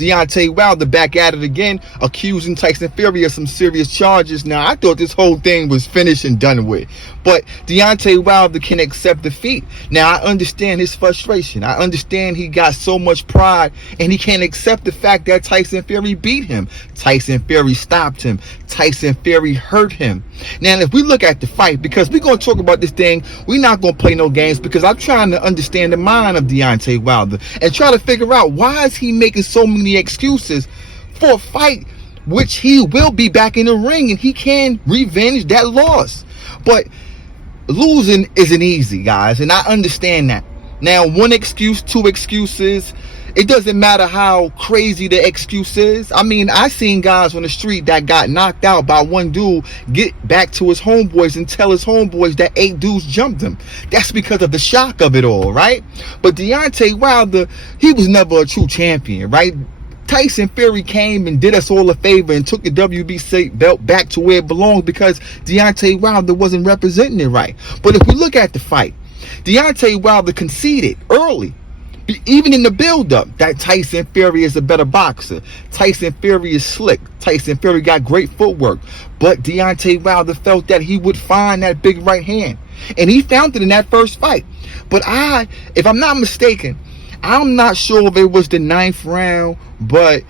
Deontay Wilder back at it again, accusing Tyson Fury of some serious charges. Now, I thought this whole thing was finished and done with. But Deontay Wilder can accept defeat. Now, I understand his frustration. I understand he got so much pride and he can't accept the fact that Tyson Fury beat him. Tyson Fury stopped him. Tyson Fury hurt him. Now, if we look at the fight, because we're going to talk about this thing, we're not going to play no games, because I'm trying to understand the mind of Deontay Wilder and try to figure out why is he making so many excuses for a fight which he will be back in the ring and he can revenge that loss. But losing isn't easy, guys, and I understand that. Now, one excuse, two excuses, it doesn't matter how crazy the excuse is. I mean, I seen guys on the street that got knocked out by one dude get back to his homeboys and tell his homeboys that 8 dudes jumped him. That's because of the shock of it all, right? But Deontay Wilder, he was never a true champion, right? Tyson Fury came and did us all a favor and took the WBC belt back to where it belongs because Deontay Wilder wasn't representing it right. But if we look at the fight, Deontay Wilder conceded early, even in the build-up, that Tyson Fury is a better boxer. Tyson Fury is slick. Tyson Fury got great footwork. But Deontay Wilder felt that he would find that big right hand. And he found it in that first fight. But if I'm not mistaken, I'm not sure if it was the 9th round, but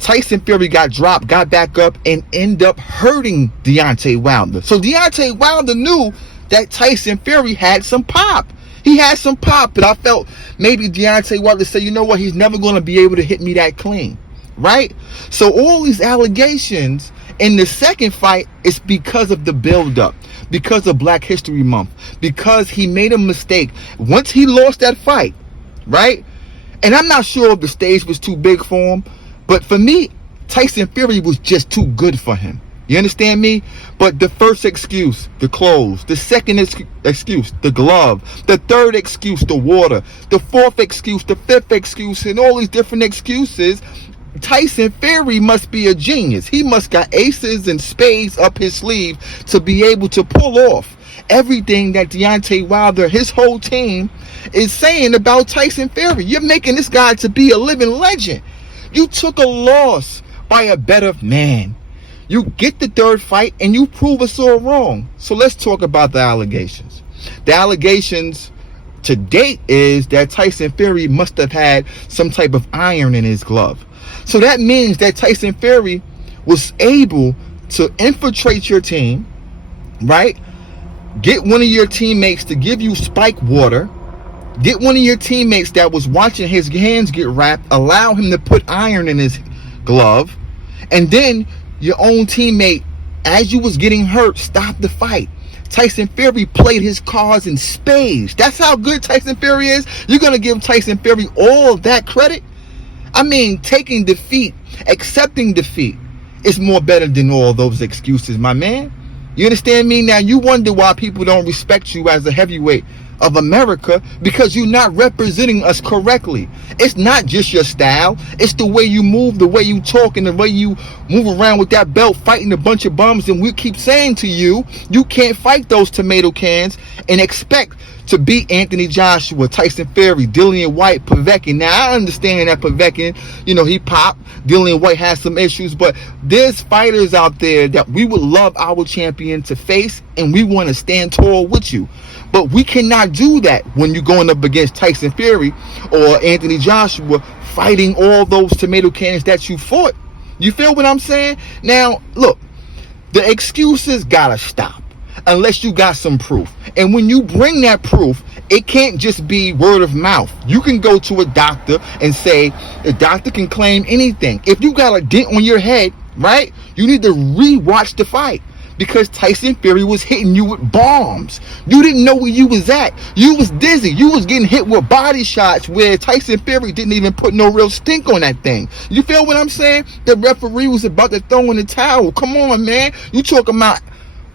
Tyson Fury got dropped, got back up, and ended up hurting Deontay Wilder. So Deontay Wilder knew that Tyson Fury had some pop. He had some pop, but I felt maybe Deontay Wilder said, you know what, he's never going to be able to hit me that clean, right? So all these allegations in the second fight is because of the build-up, because of Black History Month, because he made a mistake. Once he lost that fight, right? And I'm not sure if the stage was too big for him, but for me, Tyson Fury was just too good for him. You understand me? But the first excuse, the clothes. The second excuse, the glove. The third excuse, the water. The fourth excuse, the fifth excuse, and all these different excuses. Tyson Fury must be a genius. He must got aces and spades up his sleeve to be able to pull off everything that Deontay Wilder, his whole team, is saying about Tyson Fury. You're making this guy to be a living legend. You took a loss by a better man. You get the third fight and you prove us all wrong. So let's talk about the allegations. The allegations to date is that Tyson Fury must have had some type of iron in his glove. So that means that Tyson Fury was able to infiltrate your team, right? Get one of your teammates to give you spike water. Get one of your teammates that was watching his hands get wrapped, allow him to put iron in his glove, and then your own teammate, as you was getting hurt, stopped the fight. Tyson Fury played his cards in spades. That's how good Tyson Fury is. You're going to give Tyson Fury all that credit? I mean, taking defeat, accepting defeat is more better than all those excuses, my man. You understand me? Now, you wonder why people don't respect you as a heavyweight of America, because you're not representing us correctly. It's not just your style, it's the way you move, the way you talk, and the way you move around with that belt fighting a bunch of bums. And we keep saying to you, you can't fight those tomato cans and expect to beat Anthony Joshua, Tyson Fury, Dillian White, Povetkin. Now, I understand that Povetkin, he popped. Dillian White has some issues, but there's fighters out there that we would love our champion to face, and we want to stand tall with you. But we cannot do that when you're going up against Tyson Fury or Anthony Joshua, fighting all those tomato cans that you fought. You feel what I'm saying? Now, look, the excuses gotta stop unless you got some proof. And when you bring that proof, it can't just be word of mouth. You can go to a doctor and say, the doctor can claim anything. If you got a dent on your head, right, you need to re-watch the fight. Because Tyson Fury was hitting you with bombs. You didn't know where you was at. You was dizzy. You was getting hit with body shots where Tyson Fury didn't even put no real stink on that thing. You feel what I'm saying? The referee was about to throw in the towel. Come on, man. You talking about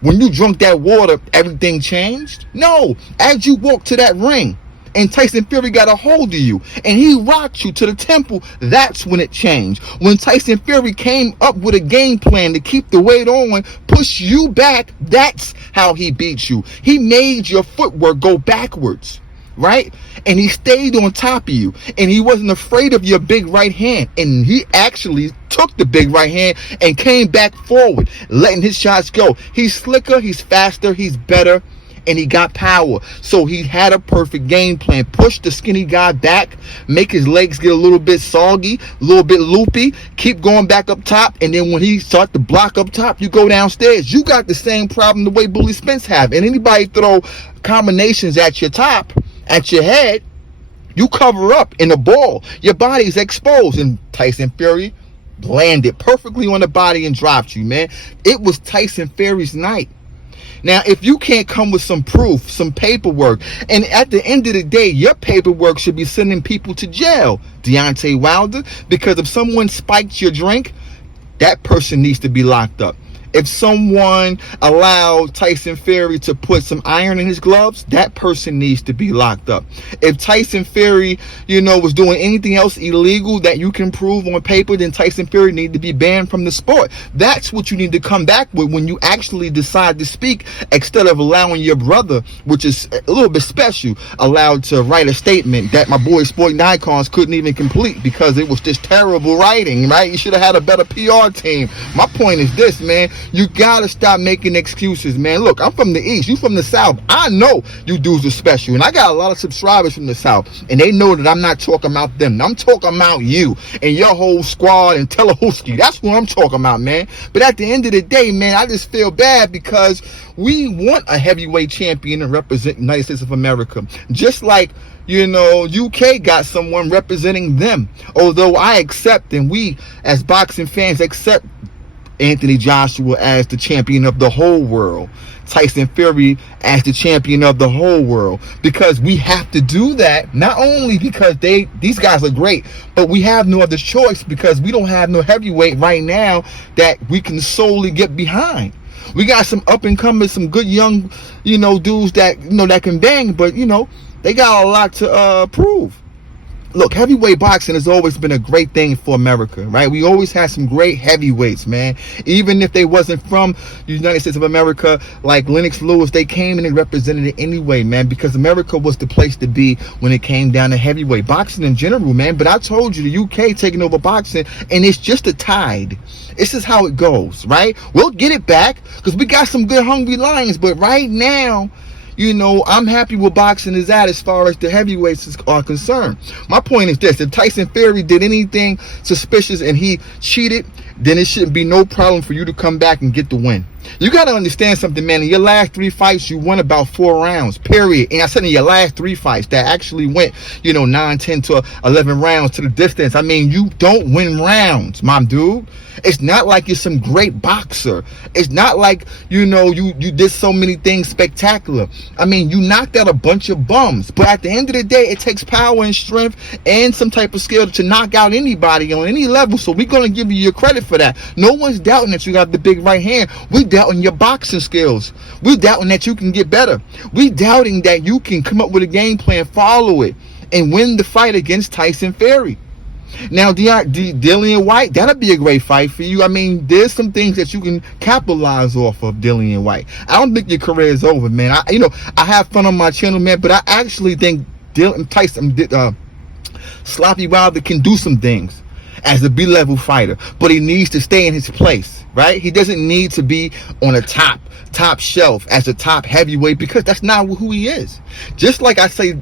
when you drunk that water, everything changed? No. As you walked to that ring and Tyson Fury got a hold of you and he rocked you to the temple, that's when it changed. When Tyson Fury came up with a game plan to keep the weight on, push you back, that's how he beat you. He made your footwork go backwards. right? And he stayed on top of you, and he wasn't afraid of your big right hand, and he actually took the big right hand and came back forward, letting his shots go. He's slicker, he's faster, he's better, and he got power. So he had a perfect game plan. Push the skinny guy back, make his legs get a little bit soggy, a little bit loopy, keep going back up top, and then when he start to block up top, you go downstairs. You got the same problem the way Bully Spence have. And anybody throw combinations at your top, at your head, you cover up in the ball. Your body's exposed. And Tyson Fury landed perfectly on the body and dropped you, man. It was Tyson Fury's night. Now, if you can't come with some proof, some paperwork, and at the end of the day, your paperwork should be sending people to jail, Deontay Wilder, because if someone spiked your drink, that person needs to be locked up. If someone allowed Tyson Fury to put some iron in his gloves, that person needs to be locked up. If Tyson Fury, was doing anything else illegal that you can prove on paper, then Tyson Fury need to be banned from the sport. That's what you need to come back with when you actually decide to speak, instead of allowing your brother, which is a little bit special, allowed to write a statement that my boy Sporting Icons couldn't even complete because it was just terrible writing, right? You should have had a better PR team. My point is this, man. You gotta stop making excuses, man. Look, I'm from the East. You from the South. I know you dudes are special. And I got a lot of subscribers from the South. And they know that I'm not talking about them. I'm talking about you and your whole squad and Telehooski. That's what I'm talking about, man. But at the end of the day, man, I just feel bad because we want a heavyweight champion to represent the United States of America. Just like, UK got someone representing them. Although I accept, and we as boxing fans accept, Anthony Joshua as the champion of the whole world, Tyson Fury as the champion of the whole world, because we have to do that, not only because these guys are great, but we have no other choice because we don't have no heavyweight right now that we can solely get behind. We got some up and comers, some good young, dudes that, that can bang, but, they got a lot to prove. Look, heavyweight boxing has always been a great thing for America, right? We always had some great heavyweights, man. Even if they wasn't from the United States of America, like Lennox Lewis, they came and they represented it anyway, man, because America was the place to be when it came down to heavyweight boxing in general, man. But I told you, the UK taking over boxing, and it's just a tide. This is how it goes, right? We'll get it back because we got some good hungry lions, but right now, I'm happy where boxing is at as far as the heavyweights are concerned. My point is this: if Tyson Fury did anything suspicious and he cheated, then it shouldn't be no problem for you to come back and get the win. You got to understand something, man. In your last 3 fights, you won about 4 rounds, period. And I said in your last 3 fights that actually went, 9, 10 to 11 rounds to the distance. I mean, you don't win rounds, my dude. It's not like you're some great boxer. It's not like, you did so many things spectacular. I mean, you knocked out a bunch of bums. But at the end of the day, it takes power and strength and some type of skill to knock out anybody on any level. So we're going to give you your credit for that. No one's doubting that you got the big right hand. We doubting your boxing skills. We doubting that you can get better. We doubting that you can come up with a game plan, follow it, and win the fight against Tyson Fury. Now, Dillian White, that'll be a great fight for you. I mean, there's some things that you can capitalize off of Dillian White. I don't think your career is over, man. I have fun on my channel, man, but I actually think Sloppy Wilder can do some things as a B-level fighter, but he needs to stay in his place, right? He doesn't need to be on a top shelf as a top heavyweight because that's not who he is. Just like I say,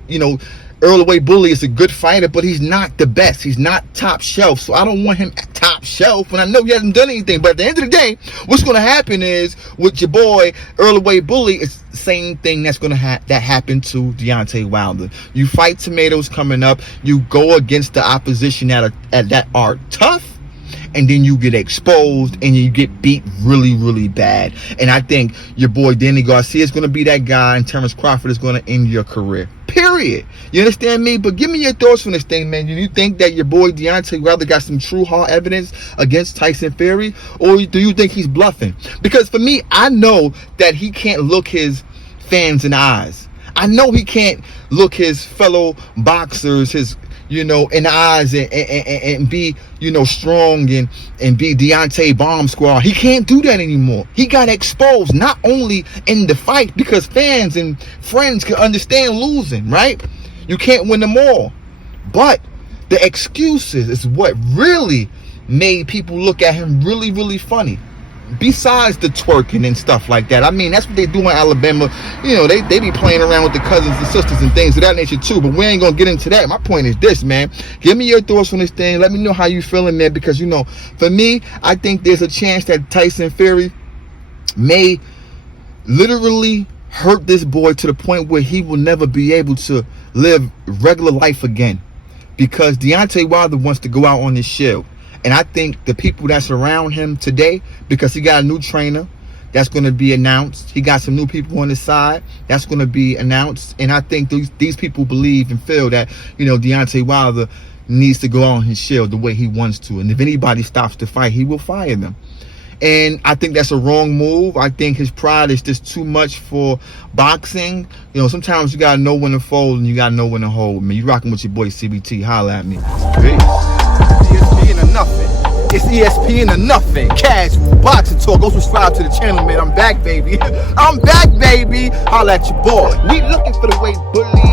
Earlway Bully is a good fighter, but he's not the best. He's not top shelf, so I don't want him at top shelf when I know he hasn't done anything. But at the end of the day, what's going to happen is with your boy Earlway Bully, it's the same thing that's going to that happened to Deontay Wilder. You fight tomatoes coming up. You go against the opposition that are tough, and then you get exposed and you get beat really, really bad. And I think your boy Danny Garcia is going to be that guy, and Terrence Crawford is going to end your career. Period. You understand me? But give me your thoughts on this thing, man. Do you think that your boy Deontay Wilder got some true hard evidence against Tyson Fury, or do you think he's bluffing? Because for me, I know that he can't look his fans in the eyes. I know he can't look his fellow boxers, in the eyes and be, strong and be Deontay Bomb Squad. He can't do that anymore. He got exposed, not only in the fight, because fans and friends can understand losing, right? You can't win them all. But the excuses is what really made people look at him really, really funny. Besides the twerking and stuff like that. I mean, that's what they do in Alabama. You know, they be playing around with the cousins and sisters and things of that nature too. But we ain't gonna get into that. My point is this, man. Give me your thoughts on this thing. Let me know how you feeling, man. Because, you know, for me, I think there's a chance that Tyson Fury may literally hurt this boy to the point where he will never be able to live regular life again. Because Deontay Wilder wants to go out on his shield. And I think the people that's around him today, because he got a new trainer that's going to be announced. He got some new people on his side that's going to be announced. And I think these people believe and feel that, you know, Deontay Wilder needs to go on his shield the way he wants to. And if anybody stops the fight, he will fire them. And I think that's a wrong move. I think his pride is just too much for boxing. You know, sometimes you got to know when to fold and you got to know when to hold. Man, you rocking with your boy CBT. Holla at me. Peace. ESPN or nothing. It's ESPN or nothing. Casual boxing talk. Go subscribe to the channel, man. I'm back, baby. I'm back, baby. Holla at your boy. We looking for the way bully